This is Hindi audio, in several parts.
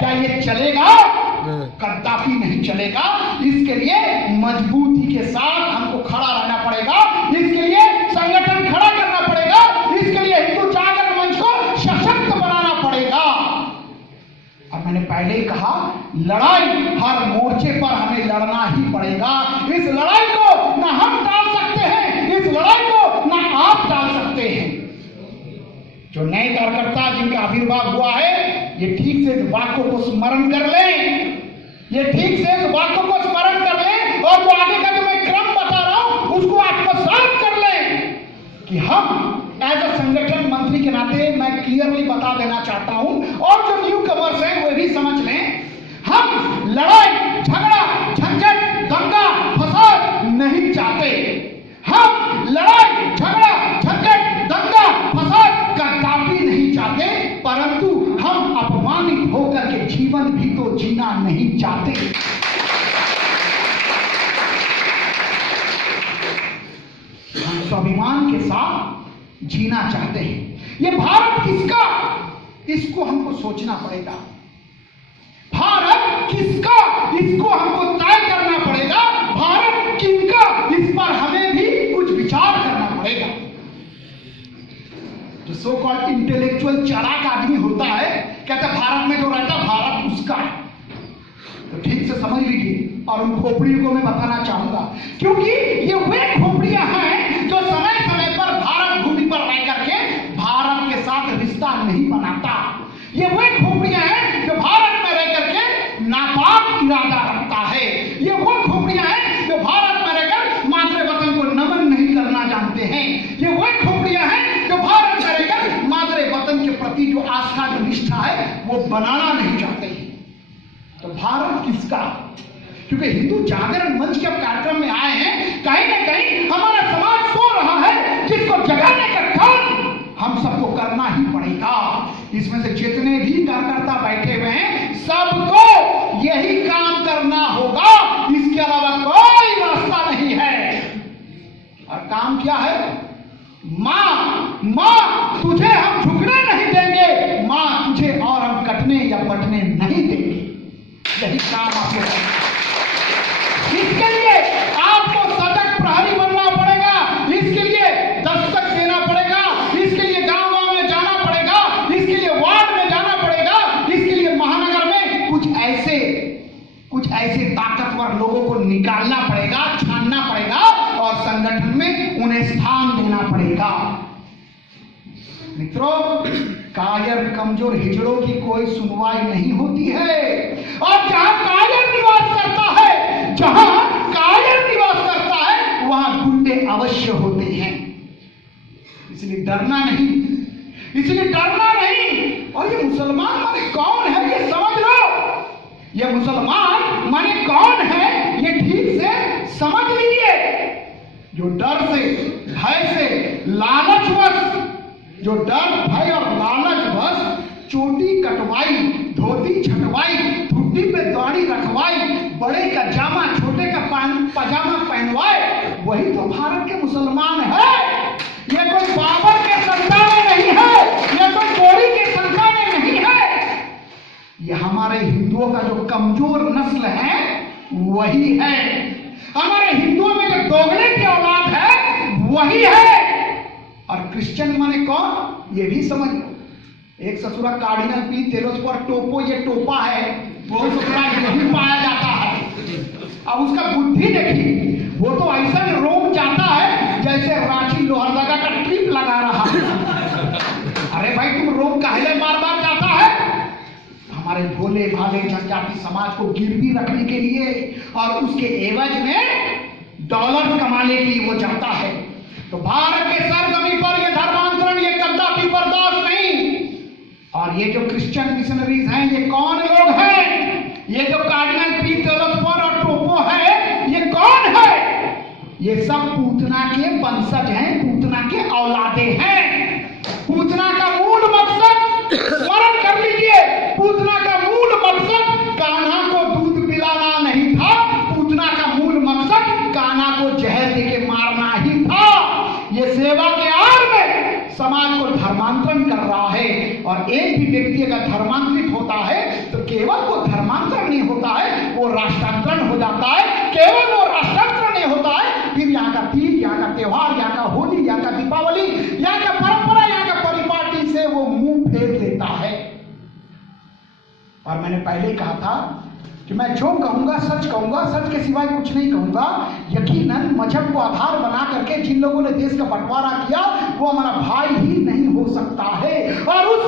क्या ये चलेगा? कदापि नहीं चलेगा। इसके लिए मजबूती के साथ हमको खड़ा रहना पड़ेगा, इसके लिए संगठन खड़ा करना पड़ेगा, इसके लिए हिंदू जागरण मंच को सशक्त बनाना पड़ेगा। और मैंने पहले ही कहा, लड़ाई हर मोर्चे पर हमें लड़ना ही पड़ेगा। इस लड़ाई को ना हम टाल सकते हैं, इस लड़ाई को ना आप टाल सकते हैं। जो नए कार्यकर्ता जिनका आविर्भाव हुआ है, ये ठीक से इस वाक्य को स्मरण कर लें, ये ठीक से इस वाक्य को स्मरण कर लें, और जो आगे का जो मैं क्रम बता रहा हूं उसको आत्मसात कर लें कि हम एज अ संगठन मंत्री के नाते मैं क्लियरली बता देना चाहता हूं, और जो न्यू कमर्स हैं वो भी समझ लें, हम लड़ाई झगड़ा झंझट दंगा फसाद नहीं चाहते। हम लड़ाई झगड़ा झंझट दंगा फसाद कदापि नहीं चाहते, परंतु हम अपमानित होकर के जीवन भी तो जीना नहीं चाहते। हम स्वाभिमान के साथ जीना चाहते हैं। ये भारत किसका, इसको हमको सोचना पड़ेगा। भारत किसका, इसको हमको तय करना पड़ेगा। भारत किसका, इस पर हमें भी कुछ विचार करना पड़ेगा। जो सो कॉल्ड इंटेलेक्चुअल चालाक आदमी होता है, कहता है भारत में जो रहता है भारत उसका है, तो ठीक से समझ लीजिए। और उन खोपड़ियों को मैं बताना चाहूंगा, क्योंकि ये वे खोपड़ियां हैं जो समय समय पर भारत भूमि पर रह करके भारत के साथ रिश्ता नहीं बनाता। ये वे खोपड़ियां हैं जो भारत में रह करके नापाक इरादा रखता है। ये वो खोपड़ियां हैं जो भारत में रहकर मातृ वतन को नमन नहीं करना जानते हैं। ये वो खोपड़ियां हैं जो भारत में रहकर मातृ वतन के प्रति जो आस्था जो निष्ठा है वो बनाना नहीं चाहते। तो भारत किसका? क्योंकि हिंदू जागरण मंच के कार्यक्रम में आए हैं, कहीं ना कहीं हमारा समाज सो रहा है, जिसको जगाने का काम हम सबको करना ही पड़ेगा। इसमें से जितने भी कार्यकर्ता बैठे हुए हैं, सबको यही काम करना होगा, इसके अलावा कोई रास्ता नहीं है। और काम क्या है? मां तुझे हम झुकने नहीं देंगे, मां तुझे और हम कटने या बटने नहीं देंगे। यही काम आपको करना। इसके लिए आपको सतत प्रहरी बनना पड़ेगा, इसके लिए दस्तक देना पड़ेगा, इसके लिए गांव गांव में जाना पड़ेगा, इसके लिए वार्ड में जाना पड़ेगा, इसके लिए महानगर में कुछ ऐसे ताकतवर लोगों को निकालना पड़ेगा, छानना पड़ेगा, और संगठन में उन्हें स्थान देना पड़ेगा। मित्रों, कायर कमजोर हिजड़ों की कोई सुनवाई नहीं होती है। और जहां कायर निवास करता है, जहां कायर निवास करता है, वहां गुंडे अवश्य होते हैं। इसलिए डरना नहीं, इसलिए डरना नहीं। और ये मुसलमान माने कौन है ये समझ लो। ये मुसलमान माने कौन है ये ठीक से समझ लीजिए। जो डर से, भय से, लालचवश, जो डर भय और लालचवश चोटी कटवाई, धोती छटवाई, ठुड्डी पे दाढ़ी रखवाई, बड़े का जामा छोटे का पजामा पहनवाए, वही तो भारत के मुसलमान है। ये कोई बाबर के संतान नहीं है, ये कोई गोरी के संतान नहीं है। ये हमारे हिंदुओं का जो कमजोर नस्ल है वही है। हमारे हिंदुओं में जो दोगले की औलाद है वही है। और क्रिश्चियन माने कौन, ये भी समझ लो। एक ससुरा कार्डिनल पी तेलोस पर टोपो, ये टोपा है, वो ससुरा यही पाया जाता है। अब उसका बुद्धि देखिए, वो तो ऐसा रोग जाता है जैसे रांची लोहरदगा का ट्रिप लगा रहा है। अरे भाई तुम रोग काहे बार बार जाता है? हमारे भोले भाले जनजाति समाज को गिरवी रखने के लिए और उसके एवज में डॉलर कमाने के लिए वो जाता है। तो भारत के सरजमी पर ये धर्मांतरण ये कदापि बर्दाश्त नहीं। और ये जो क्रिश्चियन मिशनरीज हैं, ये कौन लोग हैं? ये जो कार्डिनल पी तेलोस्फोर और टोपो है, ये कौन है? ये सब पूतना के वंशज हैं, पूतना के औलादे हैं। पूतना का मूल मकसद स्मरण कर लीजिए, पूतना का मूल मकसद कान्हा को दूध पिलाना नहीं था, पूतना का मूल मकसद कान्हा को जहर देके मारना ही था। ये सेवा के आड़ में समाज को धर्मांतरण कर रहा है। और एक भी व्यक्ति अगर धर्मांतरित होता है तो केवल केवल वो धर्मांतरण नहीं होता है, वो राष्ट्रांतरण हो जाता है। केवल वो राष्ट्रांतरण नहीं होता है, फिर यहाँ का तीज, यहाँ का त्योहार, यहाँ का होली, यहाँ का दीपावली, यहाँ का परंपरा, यहाँ का परिपाटी से वो मुंह फेर लेता है। और मैंने पहले कहा था कि मैं जो कहूंगा सच कहूंगा, सच के सिवाय कुछ नहीं कहूंगा। यकीनन मजहब को आधार बना करके जिन लोगों ने देश का बंटवारा किया वो हमारा भाई ही नहीं हो सकता है। और उस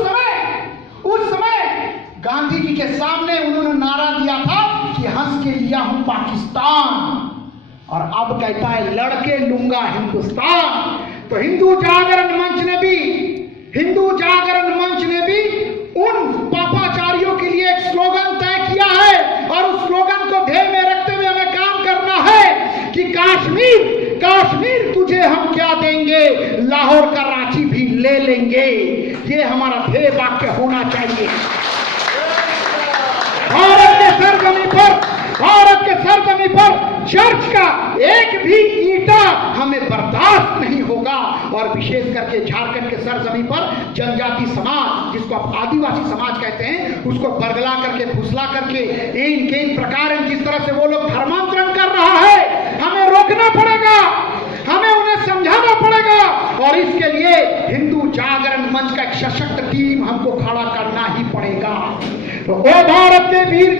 समय गांधी जी के सामने उन्होंने नारा दिया था कि हंस के लिया हूं पाकिस्तान, और अब कहता है लड़के लूंगा हिंदुस्तान। तो हिंदू जागरण मंच ने भी उन पापाचारियों के लिए एक स्लोगन तय किया है, और उस स्लोगन को ध्यान में रखते हुए हमें काम करना है कि कश्मीर तुझे हम क्या देंगे, लाहौर का रांची भी ले लेंगे। ये हमारा ध्येय वाक्य होना चाहिए। भारत के सरजमीन पर चर्च का एक भी ईंटा हमें बर्दाश्त नहीं होगा। और विशेष करके झारखंड के सरजमीन पर जनजाति समाज, जिसको आप आदिवासी समाज कहते हैं, उसको बरगला करके, फुसला करके, इन प्रकार जिस तरह से वो लोग धर्मांतरण कर रहा है, हमें रोकना पड़ेगा, हमें उन्हें समझाना पड़ेगा। और इसके लिए हिंदू जागरण मंच का एक सशक्त टीम हमको खड़ा करना ही पड़ेगा। तो ओ भारत के वीर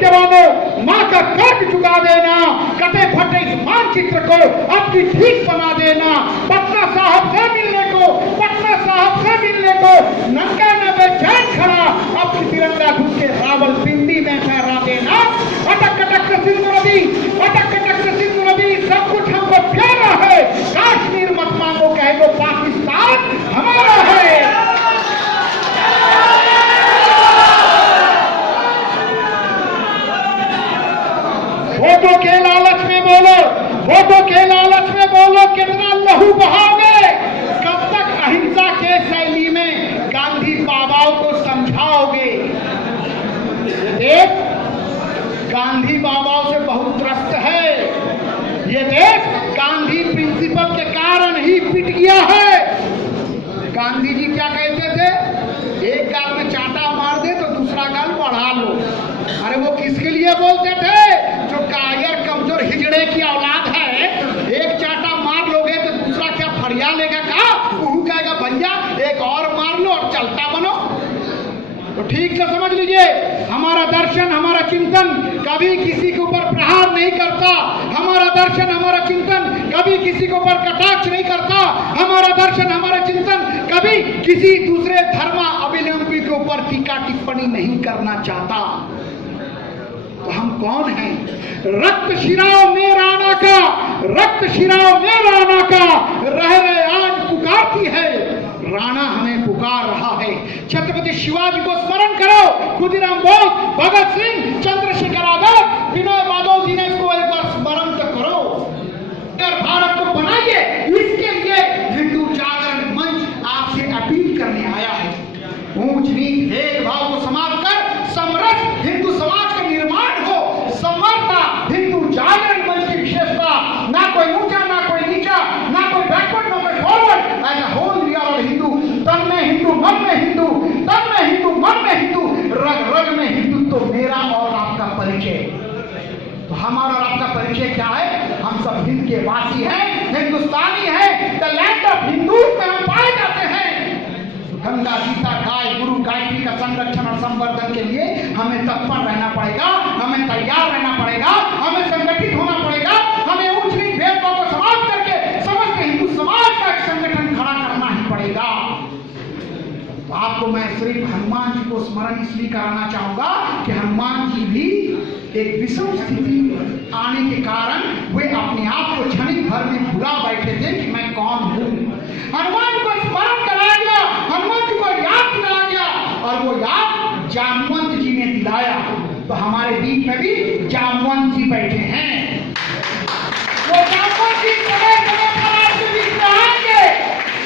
जवानों, मां का कर्ज चुका देना, कटे फटे इस मानचित्र को अब की ठीक बना देना। पटना साहब से मिलने को नंगा न बेचैन खड़ा, अब तिरंगा घुस के रावलपिंडी में फहरा देना। अटक कटक सिंधु नदी सब कुछ हमको प्यारा है, कश्मीर मत मांगो, कहे तो पाकिस्तान हमारा है। वोटों के लालच में बोलो कितना लहू बहाओगे। कब तक अहिंसा के शैली में गांधी बाबाओं को समझाओगे। देश गांधी बाबाओं से बहुत त्रस्त है। ये देश गांधी प्रिंसिपल के कारण ही पिट गया है। गांधी जी क्या कहते थे, एक गाल में चांटा मार दे तो दूसरा गाल बढ़ा लो। अरे वो किसके लिए बोलते थे, जो कायर कमजोर हिजड़े की औलाद है। एक चांटा मार लोगे तो दूसरा क्या फरिया लेगा, वो कहेगा भैया एक और मार लो और चलता बनो। तो ठीक से समझ लीजिए, हमारा दर्शन, हमारा चिंतन कभी किसी के ऊपर प्रहार नहीं करता। हमारा दर्शन, हमारा चिंतन कभी किसी के ऊपर कटाक्ष नहीं करता। हमारा दर्शन, हमारा चिंतन कभी किसी दूसरे धर्मावलंबी के ऊपर टीका टिप्पणी नहीं करना चाहता। तो हम कौन हैं? रक्त शिराओं में राणा का रह रहे आज पुकारती है, राणा हमें पुकार रहा है। छत्रपति शिवाजी को स्मरण करो, खुदीराम बोस, भगत सिंह, चंद्रशेखर आजाद, विनय बादल जी ने इसको एक बार स्मरण तो करो। अगर भारत को बनाइए, इसके लिए हिंदू जागरण मंच आपसे अपील करने आया है। ऊंच नीच भेदभाव को समाप्त कर समरस हिंदू समाज का निर्माण हो। समर्था हिंदू जागरण मंच की विशेषता, ना कोई ऊंचा, ना कोई नीचा, ना कोई बैकवर्ड, ना कोई forward, as a whole we are Hindu. तन में हिंदू, मन में हिंदू, तन में हिंदू, मन में हिंदू, रग रग में हिंदू। तो मेरा और आपका परिचय, तो हमारा और आपका परिचय क्या है? हम सब हिंद के वासी हैं, हिंदुस्तानी हैं। द लैंड ऑफ हिंदूज में हम पाए जाते हैं। गंगा, गीता, गाय, गुरु, गायत्री का संरक्षण और संवर्धन के लिए हमें तत्पर रहना पड़ेगा, हमें तैयार रहना पड़ेगा, हमें संगठित होना पड़ेगा, हमें ऊंच नीच भेदभाव को समाप्त करके समस्त हिंदू समाज का एक संगठन खड़ा करना ही पड़ेगा। तो आपको मैं सिर्फ हनुमान जी को स्मरण इसलिए कराना चाहूंगा कि हनुमान जी भी एक विषम स्थिति आने के कारण वे अपने आप को क्षणिक भर में भुला बैठे थे कि मैं कौन हूं। हनुमान को स्मरण कराया गया, हनुमान जी को याद दिलाया गया, और वो याद जामवंत जी ने दिलाया। तो हमारे बीच में भी जामवंत जी बैठे हैं। वो जामवंत जी समय पर आपके बीच में आएंगे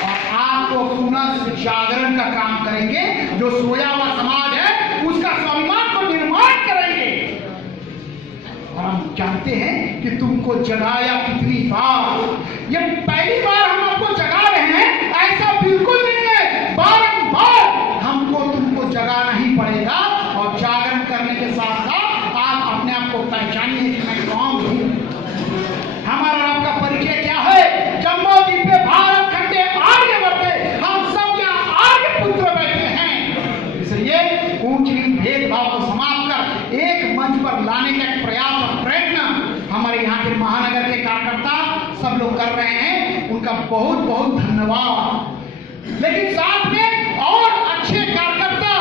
और आपको पुनः जागरण का काम करेंगे। जो सोया हुआ समाज है उसका स्वाभिमान को निर्माण करेंगे। और हम जानते हैं कि तुमको जगाया कितनी बार। ये पहली बार हम आपको जगा रहे हैं, ऐसा बिल्कुल नहीं है। बारंबार हमको तुमको जगाना ही पड़ेगा। लाने का एक प्रयास और प्रयत्न हमारे यहाँ के महानगर के कार्यकर्ता सब लोग कर रहे हैं, उनका बहुत बहुत धन्यवाद। लेकिन साथ में और अच्छे कार्यकर्ता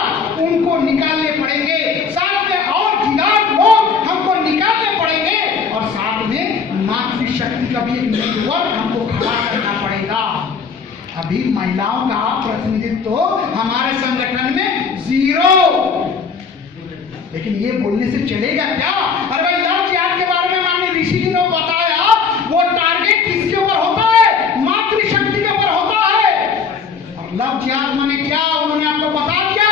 उनको निकालने पड़ेंगे, साथ में और जिदार लोग हमको निकालने पड़ेंगे, और साथ में मातृशक्ति का भी एक नेटवर्क हमको खड़ा करना पड़ेगा। अभी महिलाओं का प्रतिनिधित्व तो हमारे संगठन में 0, लेकिन ये बोलने से चलेगा क्या? अरे भाई लव जिहाद के बारे में माननीय ऋषि जी ने बताया, वो टारगेट किसके ऊपर होता है? मातृशक्ति के ऊपर होता है। और लव जिहाद माने क्या उन्होंने आपको बता दिया।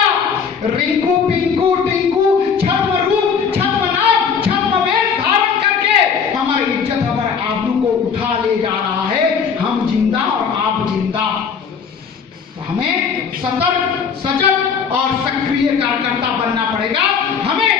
रिंकू पिंकू टिंकू छद्म रूप छद्म नाम छद्म वेश धारण करके हमारी इज्जत हमारे आबरू को उठा ले जा रहा है। हम जिंदा और आप जिंदा। तो हमें सतर्क, सजग और सक्रिय कार्यकर्ता बनना पड़ेगा। हमें